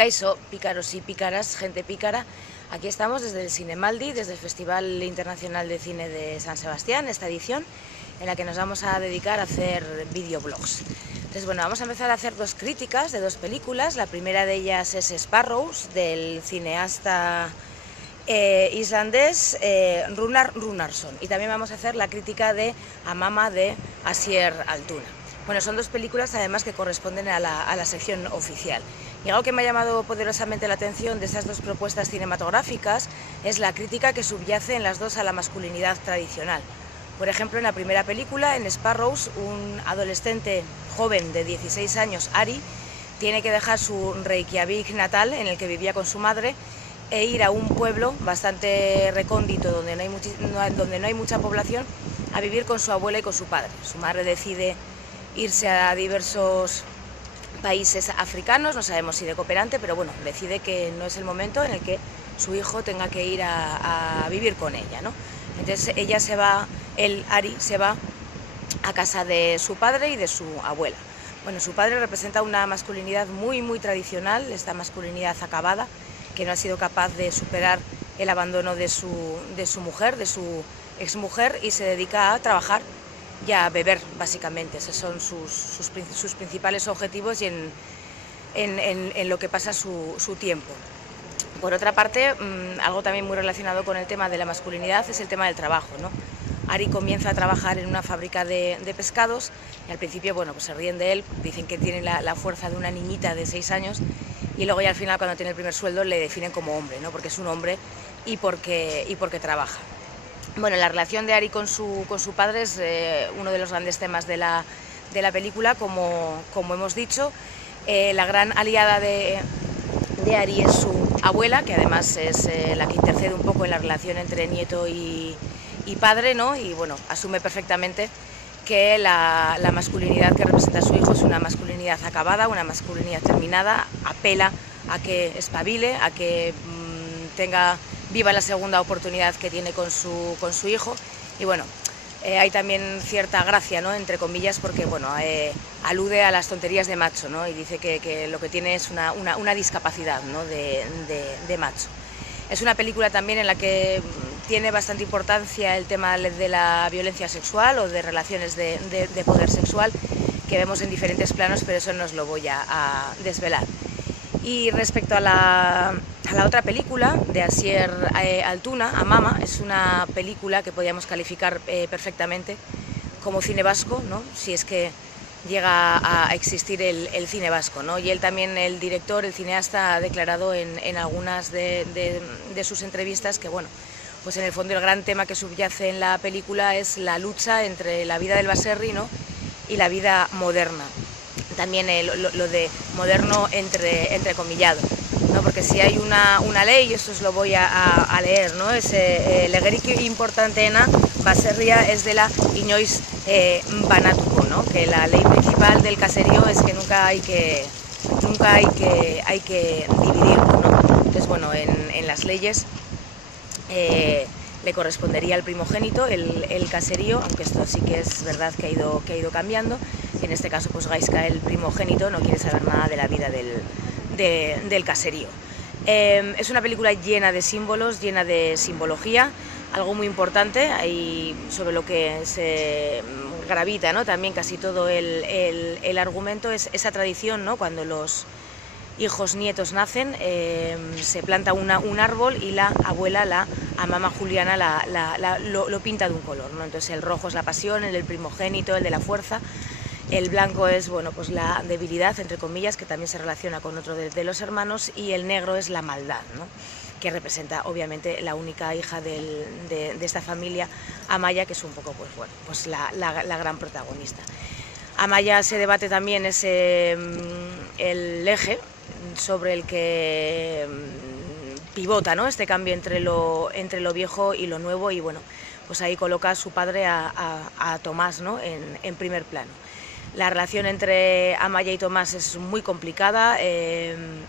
Kaixo, pícaros y pícaras, gente pícara. Aquí estamos desde el Cinemaldi, desde el Festival Internacional de Cine de San Sebastián, esta edición en la que nos vamos a dedicar a hacer videoblogs. Entonces, bueno, vamos a empezar a hacer dos críticas de dos películas. La primera de ellas es Sparrows, del cineasta islandés Runar Runarsson. Y también vamos a hacer la crítica de A Mama de Asier Altuna. Bueno, son dos películas además que corresponden a la sección oficial. Y algo que me ha llamado poderosamente la atención de estas dos propuestas cinematográficas es la crítica que subyace en las dos a la masculinidad tradicional. Por ejemplo, en la primera película, en Sparrows, un adolescente joven de 16 años, Ari, tiene que dejar su Reykjavik natal, en el que vivía con su madre, e ir a un pueblo bastante recóndito, donde no hay mucha población, a vivir con su abuela y con su padre. Su madre decide irse a diversos países africanos, no sabemos si de cooperante, pero bueno, decide que no es el momento en el que su hijo tenga que ir a vivir con ella, ¿no? Entonces Ari se va a casa de su padre y de su abuela. Bueno, su padre representa una masculinidad muy tradicional, esta masculinidad acabada, que no ha sido capaz de superar el abandono de su mujer, de su exmujer, y se dedica a trabajar y a beber, básicamente. Esos son sus principales objetivos y en lo que pasa su tiempo. Por otra parte, algo también muy relacionado con el tema de la masculinidad es el tema del trabajo, ¿no? Ari comienza a trabajar en una fábrica de pescados y al principio, bueno, pues se ríen de él, dicen que tiene la fuerza de una niñita de 6 años y luego ya al final, cuando tiene el primer sueldo, le definen como hombre, ¿no? Porque es un hombre y porque trabaja. Bueno, la relación de Ari con su padre es uno de los grandes temas de la película, como hemos dicho. La gran aliada de Ari es su abuela, que además es la que intercede un poco en la relación entre nieto y padre, ¿no? Y bueno, asume perfectamente que la masculinidad que representa a su hijo es una masculinidad acabada, una masculinidad terminada, apela a que espabile, a que viva la segunda oportunidad que tiene con su hijo. Y bueno, hay también cierta gracia, ¿no?, entre comillas, porque bueno, alude a las tonterías de macho, ¿no? Y dice que lo que tiene es una discapacidad, ¿no?, de macho. Es una película también en la que tiene bastante importancia el tema de la violencia sexual o de relaciones de poder sexual, que vemos en diferentes planos, pero eso no os lo voy a desvelar. Y respecto a la otra película de Asier Altuna, A Mama, es una película que podríamos calificar perfectamente como cine vasco, ¿no?, si es que llega a existir el cine vasco, ¿no? Y él también, el director, el cineasta, ha declarado en algunas de sus entrevistas que, bueno, pues en el fondo el gran tema que subyace en la película es la lucha entre la vida del baserri, ¿no?, y la vida moderna. También lo de moderno entrecomillado, ¿no? Porque si hay una ley, y esto os lo voy a leer, ¿no?, es legerik importanteena baserria es de la inoiz banatuko, ¿no?, que la ley principal del caserío es que nunca hay que dividirlo, ¿no? Entonces, bueno, en las leyes le correspondería al primogénito el caserío, aunque esto sí que es verdad que ha ido cambiando. En este caso, pues Gaizka, el primogénito, no quiere saber nada de la vida del caserío. Es una película llena de símbolos, llena de simbología, algo muy importante, ahí sobre lo que se gravita, ¿no?, también casi todo el argumento, es esa tradición, ¿no?, cuando los hijos nietos nacen, se planta un árbol y la abuela, la Amama Juliana, lo pinta de un color, ¿no? Entonces el rojo es la pasión, el del primogénito, el de la fuerza. El blanco es, bueno, pues la debilidad, entre comillas, que también se relaciona con otro de los hermanos, y el negro es la maldad, ¿no?, que representa obviamente la única hija de esta familia, Amaya, que es un poco, pues bueno, pues la gran protagonista. Amaya se debate también el eje sobre el que pivota, ¿no?, este cambio entre lo viejo y lo nuevo, y bueno, pues ahí coloca a su padre, a Tomás, ¿no?, en primer plano. La relación entre Amaya y Tomás es muy complicada.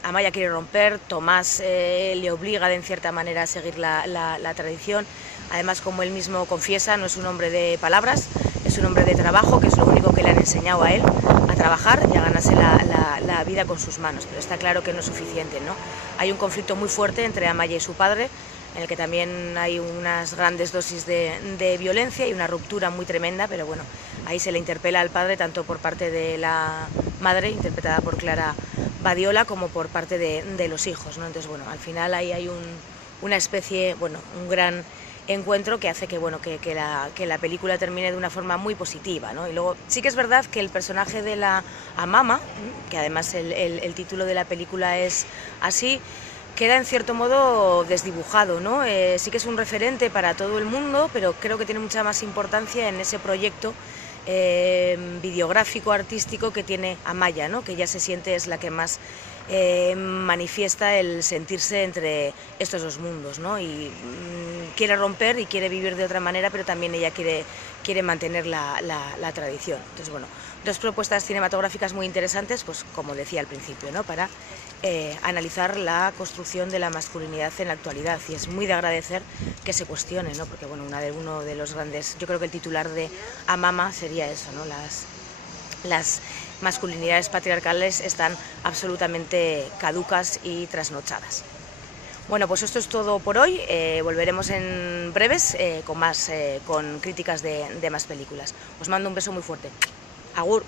Amaya quiere romper, Tomás le obliga en cierta manera a seguir la tradición. Además, como él mismo confiesa, no es un hombre de palabras, es un hombre de trabajo, que es lo único que le han enseñado a él, a trabajar y a ganarse la vida con sus manos, pero está claro que no es suficiente, ¿no? Hay un conflicto muy fuerte entre Amaya y su padre, en el que también hay unas grandes dosis de violencia y una ruptura muy tremenda, pero bueno, ahí se le interpela al padre tanto por parte de la madre, interpretada por Clara Badiola, como por parte de los hijos, ¿no? Entonces, bueno, al final ahí hay una especie, bueno, un gran encuentro que hace que, bueno, que la película termine de una forma muy positiva, ¿no? Y luego sí que es verdad que el personaje de la Amama, que además el título de la película es así, queda en cierto modo desdibujado, ¿no? Sí que es un referente para todo el mundo, pero creo que tiene mucha más importancia en ese proyecto videográfico, artístico que tiene Amaya, ¿no? Que ella se siente es la que más manifiesta el sentirse entre estos dos mundos, ¿no? Y quiere romper y quiere vivir de otra manera, pero también ella quiere mantener la tradición. Entonces, bueno, dos propuestas cinematográficas muy interesantes, pues como decía al principio, ¿no? Para analizar la construcción de la masculinidad en la actualidad, y es muy de agradecer que se cuestione, ¿no? Porque bueno, uno de los grandes, yo creo que el titular de Amama sería eso, ¿no? Las masculinidades patriarcales están absolutamente caducas y trasnochadas. Bueno, pues esto es todo por hoy. Volveremos en breves con críticas de más películas. Os mando un beso muy fuerte. Agur.